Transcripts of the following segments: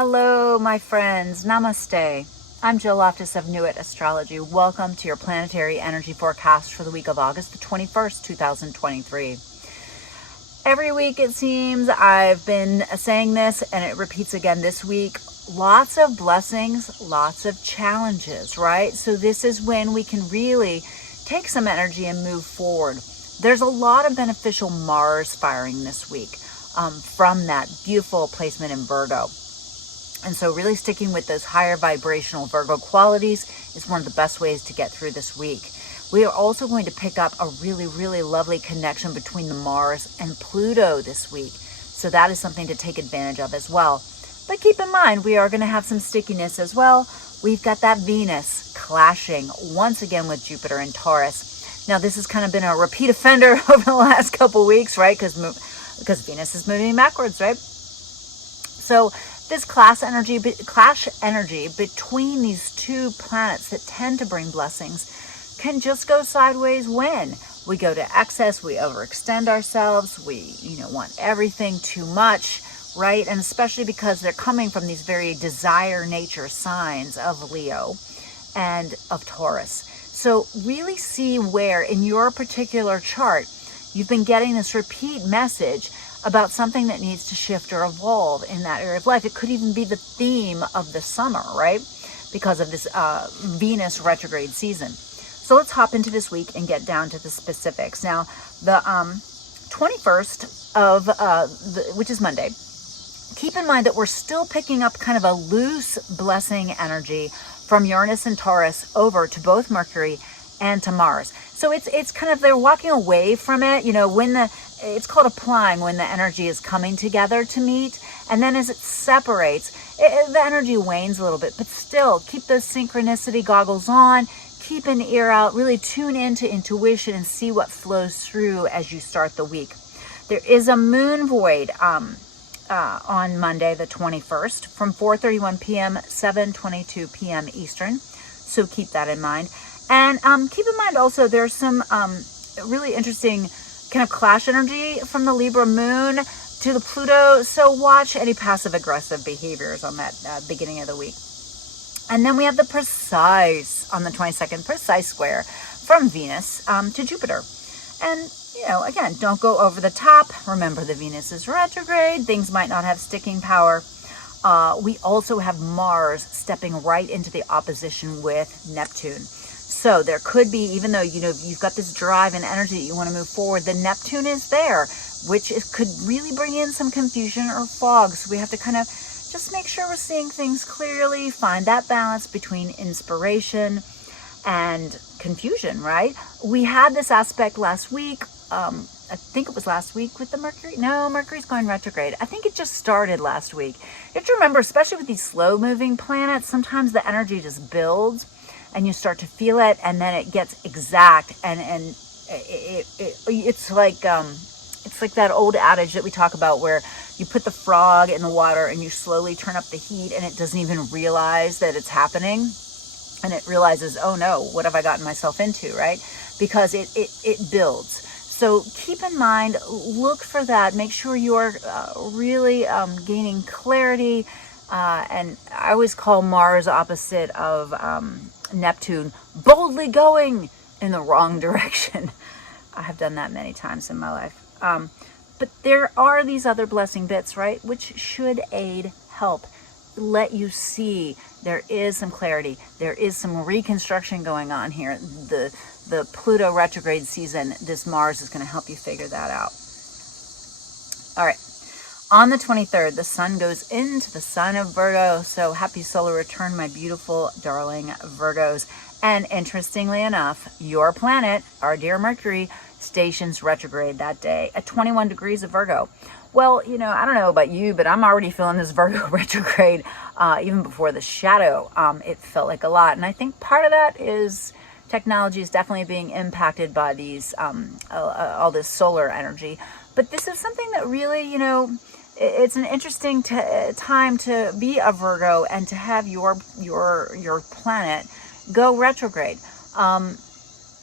Hello, my friends. Namaste. I'm Jill Loftis of Nuit Astrology. Welcome to your planetary energy forecast for the week of August the 21st, 2023. Every week, it seems, I've been saying this, and it repeats again this week. Lots of blessings, lots of challenges, right? So this is when we can really take some energy and move forward. There's a lot of beneficial Mars firing this week from that beautiful placement in Virgo. And so really sticking with those higher vibrational Virgo qualities is one of the best ways to get through this week. We are also going to pick up a really, really lovely connection between the Mars and Pluto this week. So that is something to take advantage of as well. But keep in mind, we are going to have some stickiness as well. We've got that Venus clashing once again with Jupiter in Taurus. Now, this has kind of been a repeat offender over the last couple weeks, right? Because Venus is moving backwards, right? So this clash energy between these two planets that tend to bring blessings can just go sideways when we go to excess, we overextend ourselves, we want everything too much, right? And especially because they're coming from these very desire nature signs of Leo and of Taurus. So really see where in your particular chart you've been getting this repeat message about something that needs to shift or evolve in that area of life. It could even be the theme of the summer, right? Because of this Venus retrograde season. So let's hop into this week and get down to the specifics. Now, the 21st of, which is Monday, keep in mind that we're still picking up kind of a loose blessing energy from Uranus and Taurus over to both Mercury and to Mars. So it's kind of, they're walking away from it, it's called applying when the energy is coming together to meet. And then as it separates, the energy wanes a little bit, but still keep those synchronicity goggles on, keep an ear out, really tune into intuition and see what flows through as you start the week. There is a moon void on Monday, the 21st, from 4:31 p.m., 7:22 p.m. Eastern. So keep that in mind. And keep in mind also there's some really interesting kind of clash energy from the Libra moon to the Pluto. So watch any passive aggressive behaviors on that beginning of the week. And then we have the precise on the 22nd, precise square from Venus to Jupiter. And, again, don't go over the top. Remember, the Venus is retrograde. Things might not have sticking power. We also have Mars stepping right into the opposition with Neptune. So there could be, even though, you've got this drive and energy that you want to move forward, the Neptune is there, which could really bring in some confusion or fog. So we have to kind of just make sure we're seeing things clearly, find that balance between inspiration and confusion, right? We had this aspect last week. I think it was last week with the Mercury. No, Mercury's going retrograde. I think it just started last week. You have to remember, especially with these slow moving planets, sometimes the energy just builds and you start to feel it, and then it gets exact, and it's like that old adage that we talk about where you put the frog in the water and you slowly turn up the heat and it doesn't even realize that it's happening, and it realizes, oh no, what have I gotten myself into, right? Because it builds. So keep in mind, look for that, make sure you're really gaining clarity, and I always call Mars opposite of Neptune boldly going in the wrong direction. I have done that many times in my life. But there are these other blessing bits, right, which should aid, help, let you see there is some clarity. There is some reconstruction going on here. The Pluto retrograde season, this Mars is going to help you figure that out. All right. On the 23rd, the sun goes into the sign of Virgo. So happy solar return, my beautiful, darling Virgos. And interestingly enough, your planet, our dear Mercury, stations retrograde that day at 21 degrees of Virgo. Well, I don't know about you, but I'm already feeling this Virgo retrograde even before the shadow. It felt like a lot. And I think part of that is technology is definitely being impacted by these all this solar energy. But this is something that really, it's an interesting time to be a Virgo and to have your planet go retrograde.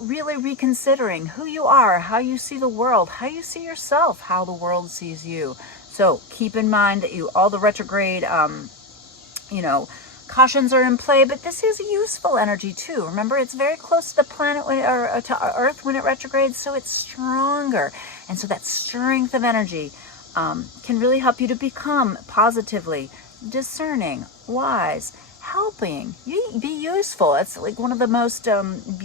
Really reconsidering who you are, how you see the world, how you see yourself, how the world sees you. So keep in mind that all the retrograde cautions are in play, but this is useful energy too. Remember, it's very close to the planet or to Earth when it retrogrades, so it's stronger. And so that strength of energy can really help you to become positively discerning, wise, helping, be useful. It's like one of the most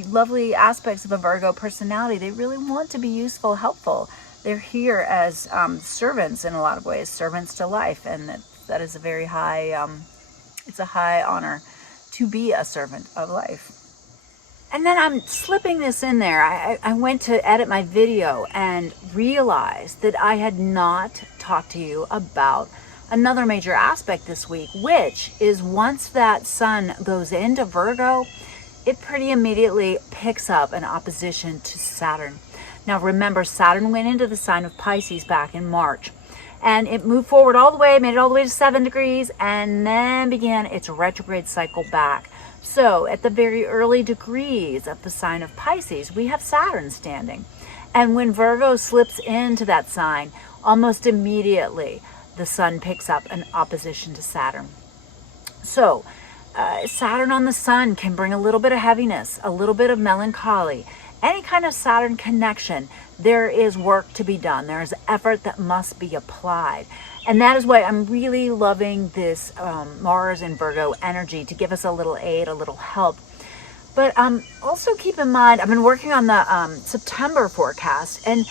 lovely aspects of a Virgo personality. They really want to be useful, helpful. They're here as servants in a lot of ways, servants to life, and that is a very high, it's a high honor to be a servant of life. And then I'm slipping this in there. I went to edit my video and realized that I had not talked to you about another major aspect this week, which is once that sun goes into Virgo, it pretty immediately picks up an opposition to Saturn. Now remember, Saturn went into the sign of Pisces back in March, and it moved forward all the way, made it all the way to 7 degrees, and then began its retrograde cycle back. So at the very early degrees of the sign of Pisces, we have Saturn standing. And when Virgo slips into that sign, almost immediately, the sun picks up an opposition to Saturn. So Saturn on the sun can bring a little bit of heaviness, a little bit of melancholy. Any kind of Saturn connection, there is work to be done. There is effort that must be applied. And that is why I'm really loving this Mars and Virgo energy to give us a little aid, a little help. But also keep in mind, I've been working on the September forecast, and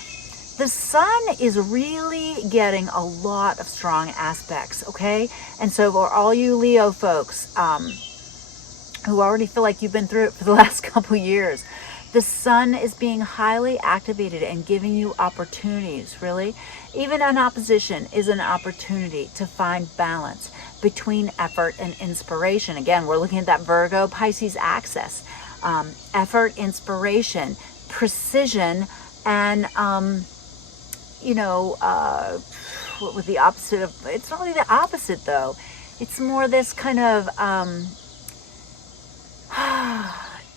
the sun is really getting a lot of strong aspects, okay? And so for all you Leo folks who already feel like you've been through it for the last couple years, the sun is being highly activated and giving you opportunities, really. Even an opposition is an opportunity to find balance between effort and inspiration. Again, we're looking at that Virgo Pisces axis. Effort, inspiration, precision, and what was the opposite of, it's not really the opposite though. It's more this kind of,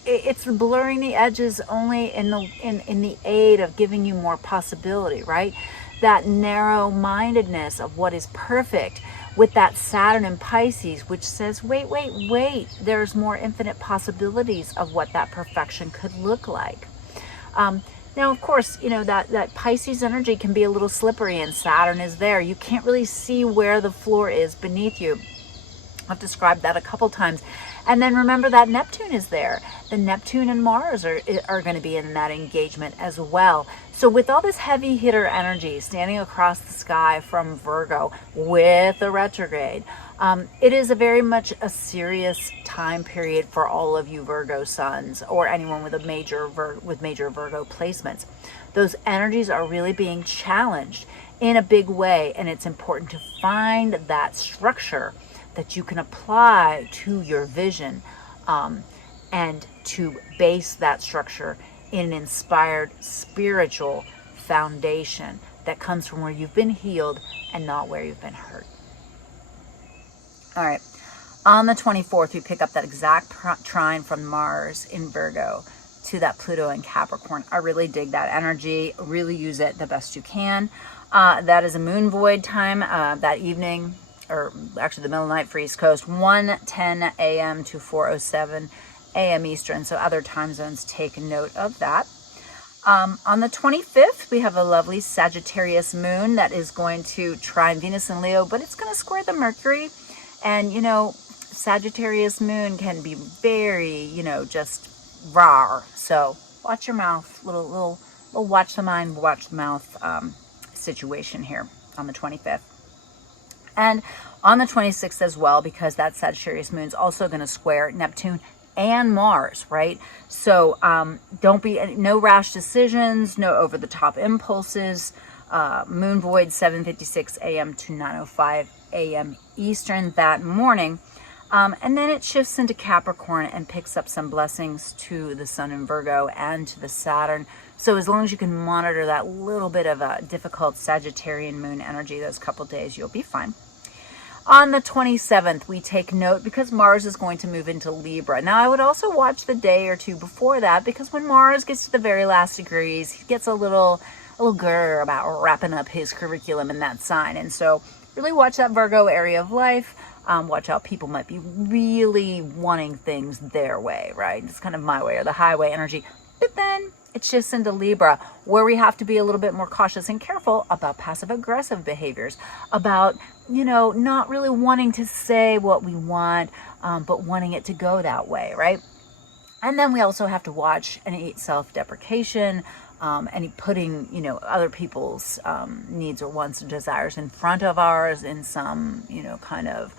it's blurring the edges only in the aid of giving you more possibility, right? That narrow-mindedness of what is perfect with that Saturn in Pisces, which says, wait, there's more infinite possibilities of what that perfection could look like. Now, of course, that Pisces energy can be a little slippery, and Saturn is there. You can't really see where the floor is beneath you. I've described that a couple times. And then remember that Neptune is there. The Neptune and Mars are going to be in that engagement as well. So with all this heavy hitter energy standing across the sky from Virgo with the retrograde, it is very much a serious time period for all of you Virgo suns or anyone with major Virgo placements. Those energies are really being challenged in a big way, and it's important to find that structure that you can apply to your vision, and to base that structure in an inspired spiritual foundation that comes from where you've been healed and not where you've been hurt. All right, on the 24th, we pick up that exact trine from Mars in Virgo to that Pluto in Capricorn. I really dig that energy. Really use it the best you can. That is a moon void time that evening, or actually the middle of the night for East Coast, 1:10 a.m. to 4:07 a.m. Eastern. So other time zones, take note of that. On the 25th, we have a lovely Sagittarius moon that is going to trine Venus and Leo, but it's going to square the Mercury. And, Sagittarius moon can be very, just rawr. So watch your mouth, little watch the mind, watch the mouth situation here on the 25th. And on the 26th as well, because that Sagittarius moon is also going to square Neptune and Mars, right? So no rash decisions, no over-the-top impulses. Moon void 7:56 a.m. to 9:05 a.m. Eastern that morning. And then it shifts into Capricorn and picks up some blessings to the Sun in Virgo and to the Saturn. So as long as you can monitor that little bit of a difficult Sagittarian moon energy those couple days, you'll be fine. On the 27th, we take note because Mars is going to move into Libra. Now, I would also watch the day or two before that, because when Mars gets to the very last degrees, he gets a little grr about wrapping up his curriculum in that sign. And so really watch that Virgo area of life. Watch out, people might be really wanting things their way, right? It's kind of my way or the highway energy. But then it shifts into Libra, where we have to be a little bit more cautious and careful about passive aggressive behaviors, about, not really wanting to say what we want, but wanting it to go that way, right? And then we also have to watch any self-deprecation, any putting, other people's needs or wants and desires in front of ours in some, kind of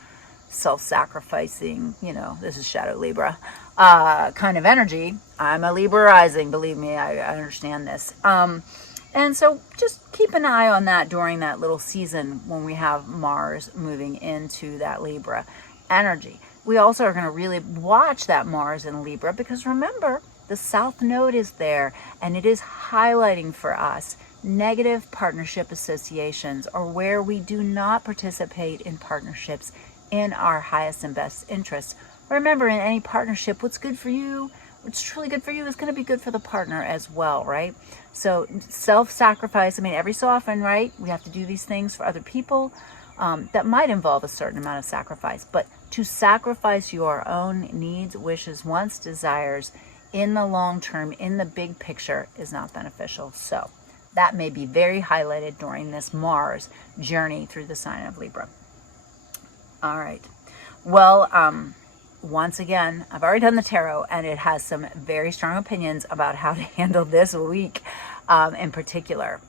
self-sacrificing, this is Shadow Libra, kind of energy. I'm a Libra rising, believe me, I understand this. And so just keep an eye on that during that little season when we have Mars moving into that Libra energy. We also are going to really watch that Mars in Libra, because remember, the South Node is there, and it is highlighting for us negative partnership associations, or where we do not participate in partnerships in our highest and best interests. Remember, in any partnership, what's good for you, what's truly good for you, is going to be good for the partner as well, right? So self-sacrifice, every so often, right, we have to do these things for other people. That might involve a certain amount of sacrifice, but to sacrifice your own needs, wishes, wants, desires in the long term, in the big picture, is not beneficial. So that may be very highlighted during this Mars journey through the sign of Libra. All right. Well, once again, I've already done the tarot, and it has some very strong opinions about how to handle this week in particular.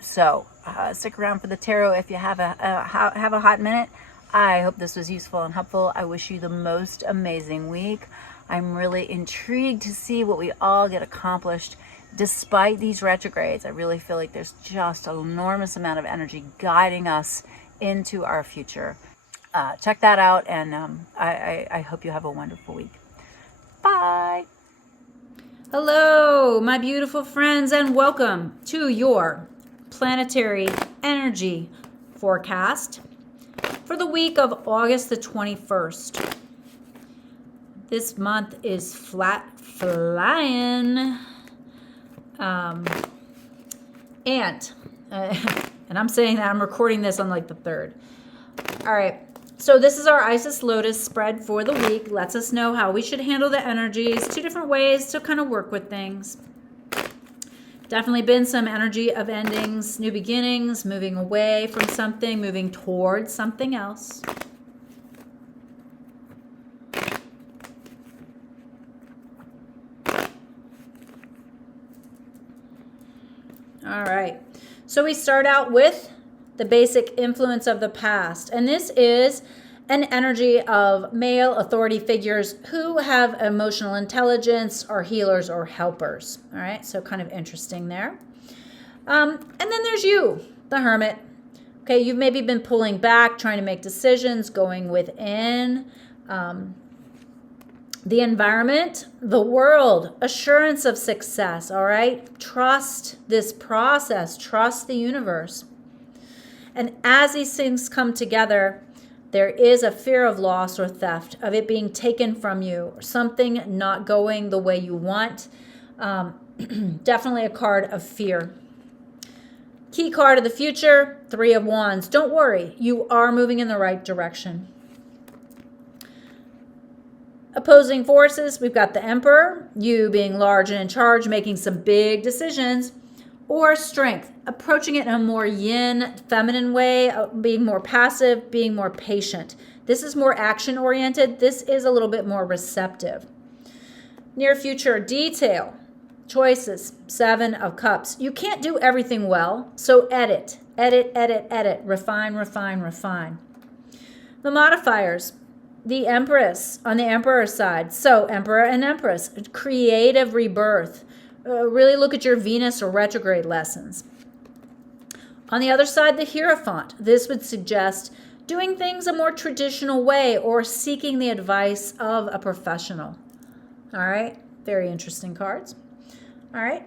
So stick around for the tarot if you have a hot minute. I hope this was useful and helpful. I wish you the most amazing week. I'm really intrigued to see what we all get accomplished despite these retrogrades. I really feel like there's just an enormous amount of energy guiding us into our future. Check that out, and I hope you have a wonderful week. Bye. Hello, my beautiful friends, and welcome to your planetary energy forecast for the week of August the 21st. This month is flat flying. And I'm saying that I'm recording this on like the 3rd. All right. So this is our Isis Lotus spread for the week. Lets us know how we should handle the energies. 2 different ways to kind of work with things. Definitely been some energy of endings, new beginnings, moving away from something, moving towards something else. All right. So we start out with the basic influence of the past. And this is an energy of male authority figures who have emotional intelligence, are healers or helpers. All right, so kind of interesting there. And then there's you, the hermit. Okay, you've maybe been pulling back, trying to make decisions, going within the environment, the world, assurance of success, all right? Trust this process, trust the universe. And as these things come together, there is a fear of loss or theft, of it being taken from you, or something not going the way you want. Definitely a card of fear. Key card of the future, 3 of Wands. Don't worry, you are moving in the right direction. Opposing forces, we've got the Emperor, you being large and in charge, making some big decisions. Or strength, approaching it in a more yin, feminine way, being more passive, being more patient. This is more action-oriented. This is a little bit more receptive. Near future detail, choices, 7 of Cups. You can't do everything well, so edit, refine, refine, refine. The modifiers, the Empress on the Emperor side. So Emperor and Empress, creative rebirth. Really look at your Venus or retrograde lessons. On the other side, the Hierophant. This would suggest doing things a more traditional way or seeking the advice of a professional. All right, very interesting cards. All right.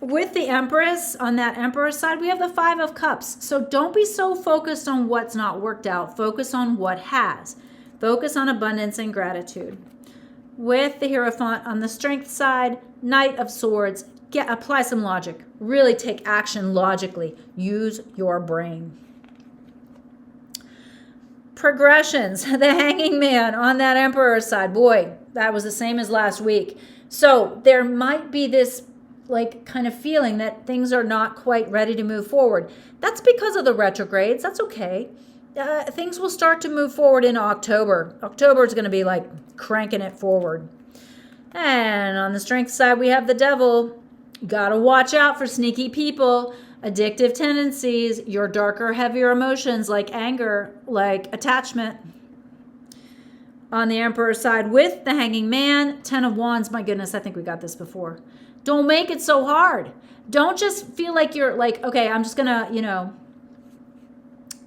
With the Empress, on that Emperor side, we have the 5 of Cups. So don't be so focused on what's not worked out. Focus on what has. Focus on abundance and gratitude. With the Hierophant on the strength side, Knight of Swords, apply some logic. Really take action logically. Use your brain. progressions. The Hanging Man on that Emperor side. Boy, that was the same as last week. So there might be this like kind of feeling that things are not quite ready to move forward. That's because of the retrogrades. That's okay. Things will start to move forward in October. October is going to be like cranking it forward. And on the strength side, we have the Devil. Got to watch out for sneaky people, addictive tendencies, your darker, heavier emotions like anger, like attachment. On the Emperor side with the Hanging Man, 10 of Wands. My goodness, I think we got this before. Don't make it so hard. Don't just feel like you're like, okay, I'm just going to,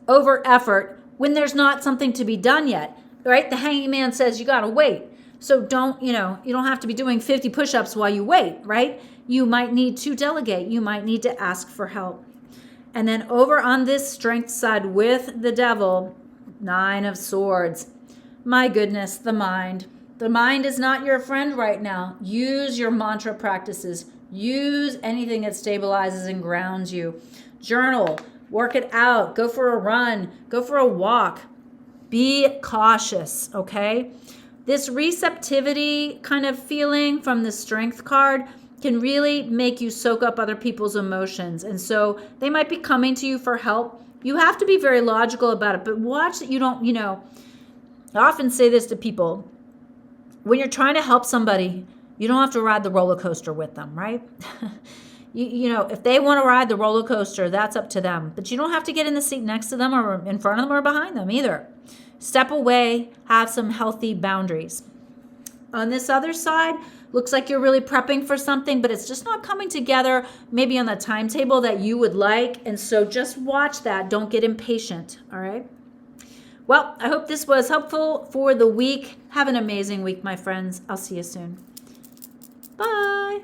over effort when there's not something to be done yet, right? The Hanging Man says you got to wait. So don't, you don't have to be doing 50 push-ups while you wait, right? You might need to delegate. You might need to ask for help. And then over on this strength side with the Devil, 9 of Swords. My goodness, the mind. The mind is not your friend right now. Use your mantra practices. Use anything that stabilizes and grounds you. Journal. Work it out. Go for a run. Go for a walk. Be cautious, okay? This receptivity kind of feeling from the Strength card can really make you soak up other people's emotions. And so they might be coming to you for help. You have to be very logical about it, but watch that you don't, I often say this to people. When you're trying to help somebody, you don't have to ride the roller coaster with them, right? If they want to ride the roller coaster, that's up to them. But you don't have to get in the seat next to them or in front of them or behind them either. Step away, have some healthy boundaries. On this other side, looks like you're really prepping for something, but it's just not coming together maybe on the timetable that you would like. And so just watch that. Don't get impatient, all right? Well, I hope this was helpful for the week. Have an amazing week, my friends. I'll see you soon. Bye.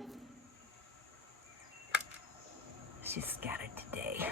She's scattered today.